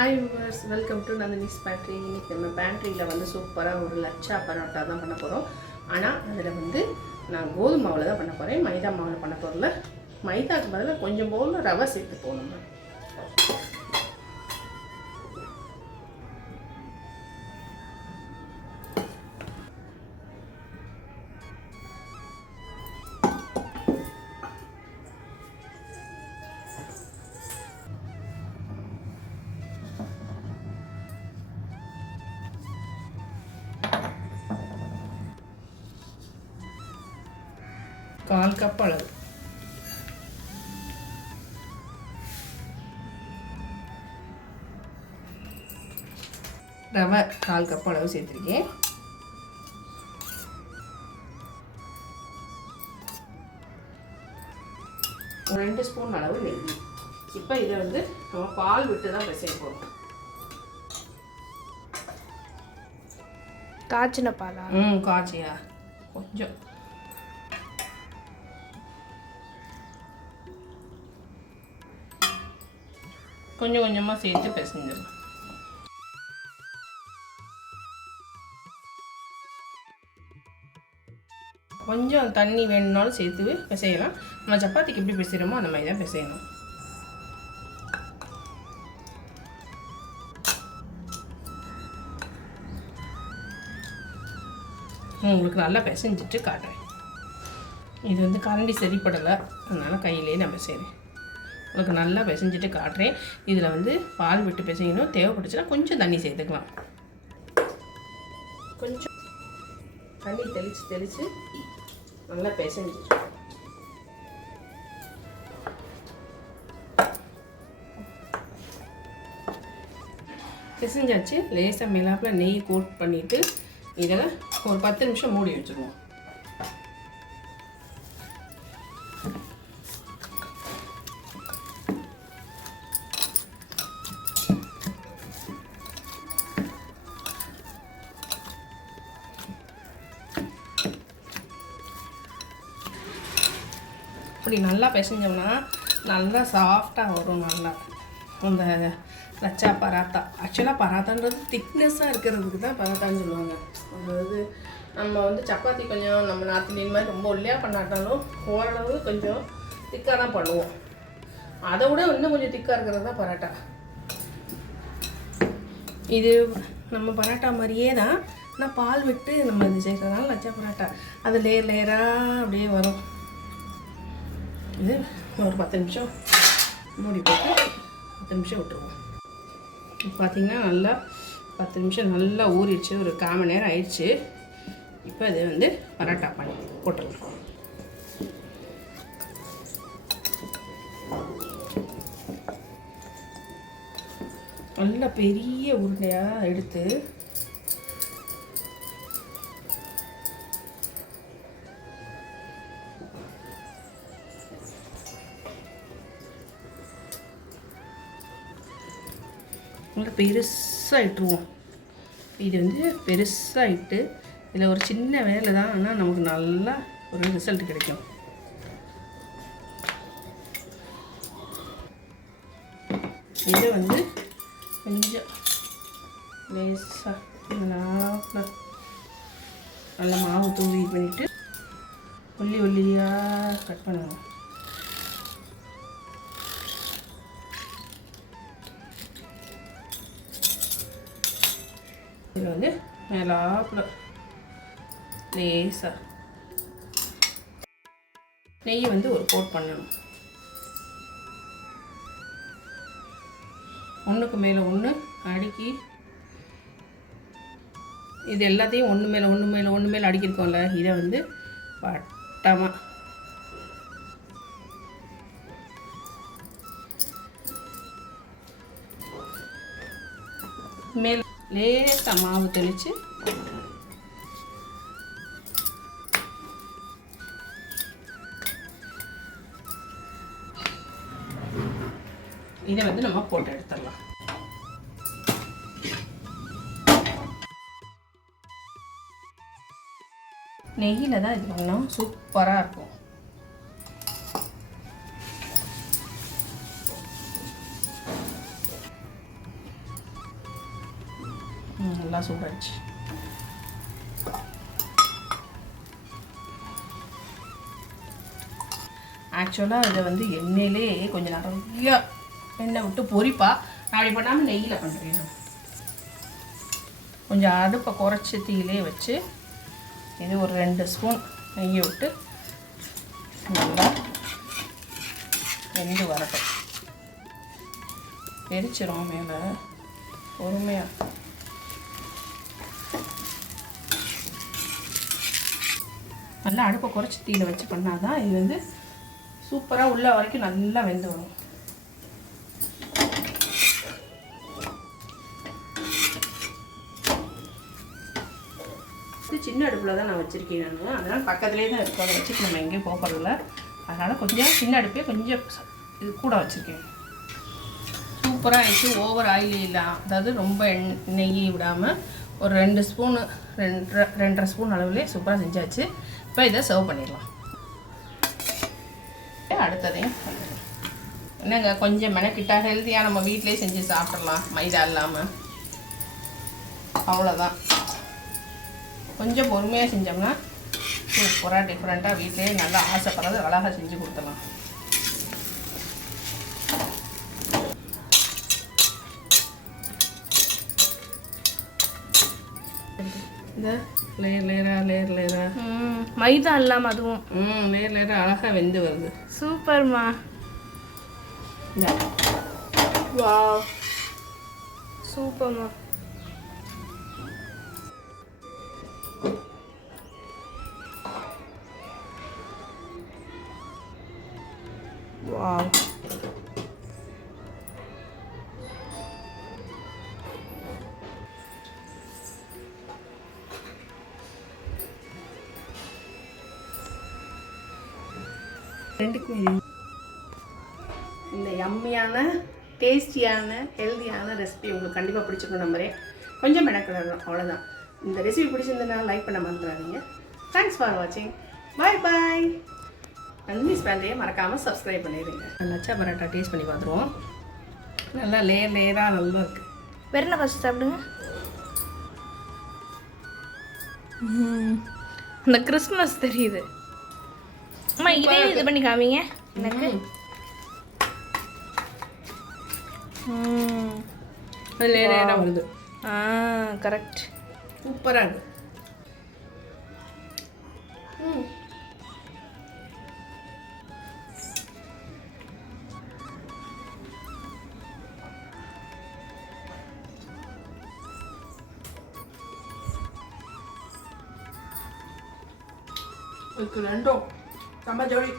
Hi viewers welcome to Nandini's pantry இன்னைக்கு நம்ம பேண்ட்ரியில் வந்து சூப்பராக ஒரு லச்சா பரோட்டா தான் பண்ண போகிறோம் ஆனால் அதில் வந்து நான் கோதுமாவில் தான் பண்ண போகிறேன் மைதா மாவில் பண்ண போகிறல மைதாக்கு பதிலாக கொஞ்சம் போல் ரவை சேர்த்து போகணும். கால் கப் அளவு ரவை கால் கப் அளவு சேர்த்துருக்கேன் ரெண்டு ஸ்பூன் அளவு நெய் இப்போ இதை வந்து நம்ம பால் விட்டு தான் பிசைய போகிறோம் காய்ச்சின பாலா ம் காய்ச்சியா கொஞ்சம் கொஞ்சம் கொஞ்சமாக சேர்த்து பிசைஞ்சிடலாம். கொஞ்சம் தண்ணி வேணும்னாலும் சேர்த்து பிசையலாம். நம்ம சப்பாத்திக்கு எப்படி பிசைகிறோமோ அந்த மாதிரி தான் பிசையணும். உங்களுக்கு நல்லா பிசைஞ்சிட்டு காட்டுறேன். இது வந்து கரண்டி சரிப்படலை. அதனால் கையிலே நான் செய்கிறேன் உங்களுக்கு நல்லா பிசைஞ்சிட்டு காட்டுறேன். இதில் வந்து பால் விட்டு பிசையணும். தேவைப்பட்டுச்சுன்னா கொஞ்சம் தண்ணி சேர்த்துக்கலாம். கொஞ்சம் தண்ணி தெளித்து தெளித்து நல்லா பிசைஞ்சு. பிசைஞ்சாச்சு. லேசாக மிளகாப்பில் நெய் கோட் பண்ணிவிட்டு இதில் ஒரு பத்து நிமிஷம் மூடி வச்சுருவோம். இப்படி நல்லா பிசைஞ்சோம்னா நல்லா சாஃப்டாக வரும் நல்லா. அந்த லச்சா பராத்தா. ஆக்சுவலாக பராத்தான்றது திக்னஸ்ஸாக இருக்கிறதுக்கு தான் பராத்தான்னு சொல்லுவாங்க. அதாவது நம்ம வந்து சப்பாத்தி கொஞ்சம் நம்ம நார்த் இந்தியன் மாதிரி ரொம்ப ஒல்லியாக பண்ணாட்டாலும் ஓரளவு கொஞ்சம் திக்காக தான் பண்ணுவோம். அதை விட இன்னும் கொஞ்சம் திக்காக இருக்கிறது தான் பரோட்டா இது நம்ம பரோட்டா மாதிரியே தான் ஆனால் பால் விட்டு நம்ம இது செய்கிறதுனால லச்சா பரோட்டா அது லேயர் லேயராக அப்படியே வரும். இது. ஒரு பத்து நிமிஷம் மூடி போட்டு பத்து நிமிஷம் விட்டுருவோம். இப்போ பார்த்தீங்கன்னா நல்லா பத்து நிமிஷம் நல்லா ஊறிடுச்சு. ஒரு கால் மணி நேரம் ஆயிடுச்சு. இப்போ இது வந்து பரோட்டா பண்ணி போட்டுடலாம். நல்லா பெரிய உருண்டையாக எடுத்து நல்லா பெருசாக இட்டுருவோம் இது வந்து பெருசாக இட்டு இதில் ஒரு சின்ன வேலை தான் ஆனால் நமக்கு நல்லா ஒரு ரிசல்ட் கிடைக்கும். இதை வந்து கொஞ்சம் லேசாக நல்லா நல்லா மாவு தூவி பண்ணிவிட்டு ஒல்லி ஒல்லியாக கட் பண்ணணும். இது வந்து மேலாப்பில் லேசாக நெய் வந்து ஒரு கோட் பண்ணணும் ஒன்றுக்கு மேலே ஒன்று அடுக்கி இது எல்லாத்தையும் ஒன்று மேலே ஒன்று மேலே ஒன்று மேலே அடுக்கியிருக்கோம்ல இதை வந்து வட்டமாக மேல் லேசாக மாவு தெளித்து இதை வந்து நம்ம போட்டு எடுத்துடலாம். நெய்யில் தான் இது பண்ணோம். சூப்பராக இருக்கும். நல்லா சூடாச்சு ஆக்சுவலாக இதை வந்து எண்ணெயிலே கொஞ்சம் நிறைய எண்ணெய் விட்டு பொரிப்பா. நான் அப்படி பண்ணாமல் நெய்யில் பண்ணுறேன் கொஞ்சம் அடுப்பை குறைச்சி தீயிலே வச்சு இது ஒரு ரெண்டு ஸ்பூன் நெய்யை விட்டு நல்லா வெந்து வரட்டும். எரிச்சிரும் மேலே. பொறுமையாக நல்லா அடுப்பை குறைச்சி தீயில் வச்சு பண்ணாதான் இது வந்து சூப்பராக உள்ள வரைக்கும் நல்லா வெந்து வரும். இது சின்ன அடுப்பில் தான் நான் வச்சுருக்கேன் நான். அதனால் பக்கத்துலேயே தான் இருக்கும் அதை வச்சுட்டு நம்ம எங்கேயும் போகிறதில்ல அதனால் கொஞ்சம் சின்ன அடுப்பே கொஞ்சம் இது கூட வச்சுருக்கேன். சூப்பராக ஆயிடுச்சு. ஓவர் ஆயில் இல்லை. அதாவது ரொம்ப எண் நெய் விடாமல் ஒரு ரெண்டு ஸ்பூனு ரெண்டு ரெண்டரை ஸ்பூன் அளவுலேயே சூப்பராக செஞ்சாச்சு. இப்போ இதை சர்வ் பண்ணிடலாம். அடுத்ததையும் என்னங்க கொஞ்சம் மெனக்கிட்டா ஹெல்த்தியாக நம்ம வீட்டிலே செஞ்சு சாப்பிட்றலாம் மைதா இல்லாமல் அவ்வளோதான் கொஞ்சம் பொறுமையாக செஞ்சோம்னா சூப்பராக டிஃப்ரெண்ட்டாக வீட்டிலே நல்லா ஆசைப்படுறது அழகாக செஞ்சு கொடுத்துடலாம். இந்த லேயர் லேயராக லேயர் லேயராக ம் மைதா இல்லாமல் அதுவும். ம் லேயர் லேயராக அழகாக வெந்து வருது. சூப்பர்மா. வா சூப்பர்மா. வாவ். ரெண்டுக்குமே. இந்த யம்மியான டேஸ்டியான ஹெல்தியான ரெசிபி உங்களுக்கு கண்டிப்பாக பிடிச்சிருக்கும் நம்புறேன். கொஞ்சம் மெனக்கிடணும் அவ்வளோதான் இந்த ரெசிபி பிடிச்சிருந்ததுனா லைக் பண்ண மறந்துடாதீங்க. தேங்க்ஸ் ஃபார் வாட்சிங் பாய் பாய் நந்தினி ஸ்பேண்டையை மறக்காமல் சப்ஸ்கிரைப் பண்ணிடுங்க. லச்சா பரோட்டா டேஸ்ட் பண்ணி பார்த்துருவோம். நல்லா லேயர் லேயராக நல்லா இருக்குது வெறும் ஃபஸ்ட் சாப்பிடுங்க? ம். அந்த கிறிஸ்மஸ் தெரியுது. அம்மா இதே இது பண்ணி காமிங்க. எனக்கு. லேயராக வருது. ஆ கரெக்ட் சூப்பராக இருக்கு. ம். 咱们教你